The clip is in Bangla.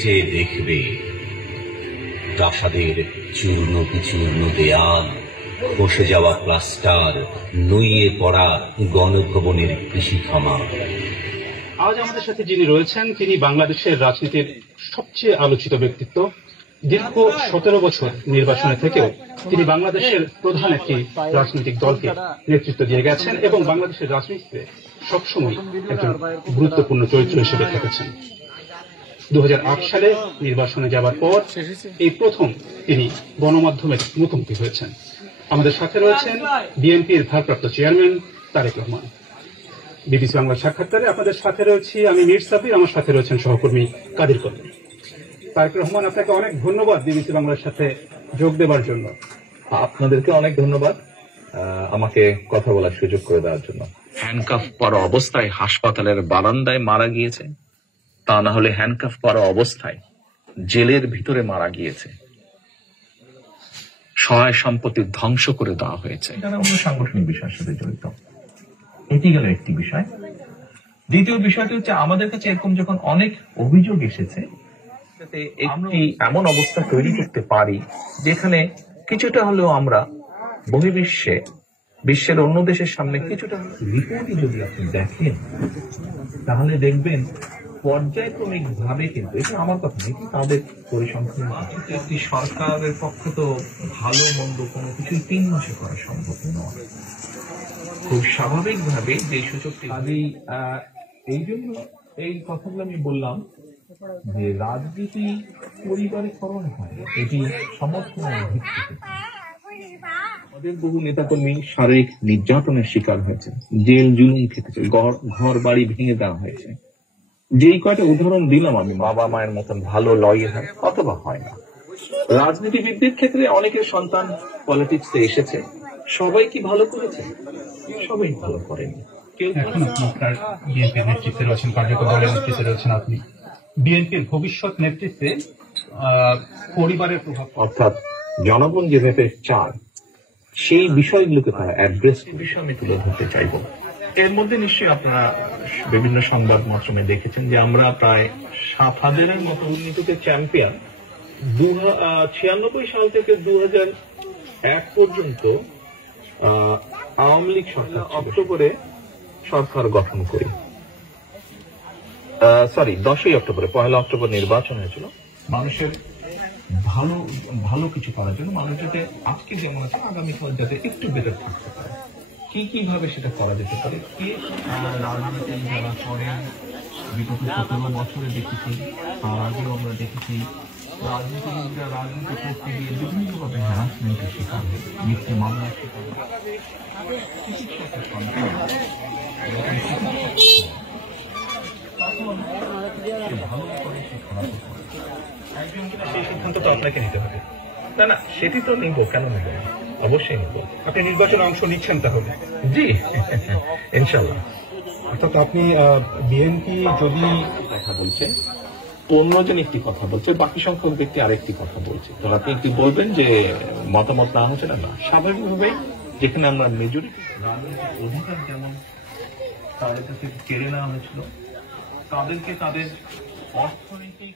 চেয়ে দেখবে প্রাসাদের চূর্ণ বিচূর্ণ দেয়াল, বসে যাওয়া প্লাস্টার, নুইয়ে পড়া গণভবনের কৃষিক্ষমা। আজ আমাদের সাথে যিনি রয়েছেন তিনি বাংলাদেশের রাজনীতির সবচেয়ে আলোচিত ব্যক্তিত্ব। দীর্ঘ 17 বছর নির্বাচনে থেকেও তিনি বাংলাদেশের প্রধান একটি রাজনৈতিক দলকে নেতৃত্ব দিয়ে গেছেন এবং বাংলাদেশের রাজনীতিতে সবসময় একজন গুরুত্বপূর্ণ চরিত্র হিসেবে থেকেছেন। 2008 সালে নির্বাচনে যাবার পর এই প্রথম তিনি গণমাধ্যমের মুখোমুখি হয়েছেন। আমাদের সাথে রয়েছেন বিএনপির ভারপ্রাপ্ত চেয়ারম্যান তারেক রহমান। বিবিসি বাংলার সাক্ষাৎকারে আপনাদের সাথে রয়েছি আমি মীর সাব্বির, আমার সাথে রয়েছেন সহকর্মী কাদির করিম। তারেক রহমান, আপনাকে অনেক ধন্যবাদ বিবিসি বাংলার সাথে যোগ দেওয়ার জন্য। আপনাদেরকে অনেক ধন্যবাদ আমাকে কথা বলার সুযোগ করে দেওয়ার জন্য। হ্যান্ডকাফ পরা অবস্থায় হাসপাতালের বারান্দায় মারা গিয়েছে, তা না হলে হ্যান্ডকাফ পরা অবস্থায় জেলের ভিতরে মারা গিয়েছে। সহায় সম্পত্তি ধ্বংস করে দেওয়া হয়েছে। তারা অন্য সাংগঠনিক বিষয়ের সাথে জড়িত, এটি গেল একটি বিষয়। দ্বিতীয় বিষয়টি হচ্ছে আমাদের কাছে এরকম যখন অনেক অভিযোগ এসেছে, একটি এমন অবস্থা তৈরি করতে পারি যেখানে কিছুটা হলেও আমরা বহির্বিশ্বে, বিশ্বের অন্য দেশের সামনে কিছুটা রিপোর্টই যদি আপনি দেখেন তাহলে দেখবেন পর্যায়ক্রমিক ভাবে, কিন্তু এটা আমার কথা নেই, তাদের পরিসংখ্যান একটি সরকারের পক্ষে তো ভালো মন্দ কোনো কিছুই 3 মাসে করা সম্ভব নয়। খুব স্বাভাবিক ভাবে যে সুযোগটি, এই জন্য এই কথাগুলো আমি বললাম যে রাজনীতি পরিবারে করণ হয়, এটি সমর্থনের ভিত্তিতে। আমাদের বহু নেতাকর্মী শারীরিক নির্যাতনের শিকার হয়েছে, জেল জুলুম খেটেছে, ঘর বাড়ি ভেঙে দেওয়া হয়েছে। যেই কয়টা উদাহরণ দিলাম আমি, বাবা মায়ের মতন ভালো লয়ার হয় অথবা হয় না। রাজনীতিবিদদের ক্ষেত্রে অনেকের সন্তান পলিটিক্সে এসেছে, সবাই কি ভালো করেছে? সবাই ভালো করেনি। এখন আপনি আপনার বিএনপির নেতৃত্বে রয়েছেন, কার্যকর দলের নেতৃত্বে রয়েছেন আপনি। বিএনপির ভবিষ্যৎ নেতৃত্বে পরিবারের প্রভাব, অর্থাৎ জনগণ যেভাবে চায় সেই বিষয়গুলোকে তারা অ্যাড্রেস বিষয় আমি তুলে ধরতে চাইব। এর মধ্যে নিশ্চয়ই আপনারা বিভিন্ন সংবাদ মাধ্যমে দেখেছেন যে আমরা প্রায় 7,000-এর মতো দুর্নীতিতে চ্যাম্পিয়ন। 96 সাল থেকে 2001 পর্যন্ত আওয়ামী লীগ সরকার অক্টোবরে সরকার গঠন করি, 10ই অক্টোবরে, 1 অক্টোবর নির্বাচন হয়েছিল মানুষের ভালো কিছু করার জন্য। মানুষ যাতে আজকে যেমন আছে আগামীকাল যাতে একটু বেটার থাকতে পারে, কিভাবে সেটা করা যেতে পারে। রাজনীতি যারা করেন বিগত 17 বছরে দেখেছি, তার আগেও আমরা দেখেছি রাজনীতিবিদরা রাজনীতি করতে গিয়ে বিভিন্নভাবে হ্যারাসমেন্টের শিকার হয়, মিথ্যে মামলার শিকার হয়। সেই সিদ্ধান্ত তো আপনাকে নিতে হবে। না, সেটি তো নিব, কেন নেব? অবশ্যই নিব। আপনি নির্বাচনে অংশ নিচ্ছেন তাহলে? জি, ইনশাল্লাহ। অর্থাৎ আপনি বিএনপি যদি কথা বলছেন, 15 জন একটি কথা বলছে, বাকি সংখ্যক ব্যক্তি আরেকটি কথা বলছে, তো আপনি একটি বলবেন যে মতামত না হচ্ছে না। স্বাভাবিকভাবে যেখানে আমরা মেজরিটি রাজনৈতিক অধিকার যেমন তাদের কাছে কেড়ে নেওয়া হয়েছিল, তাদেরকে তাদের অর্থনৈতিক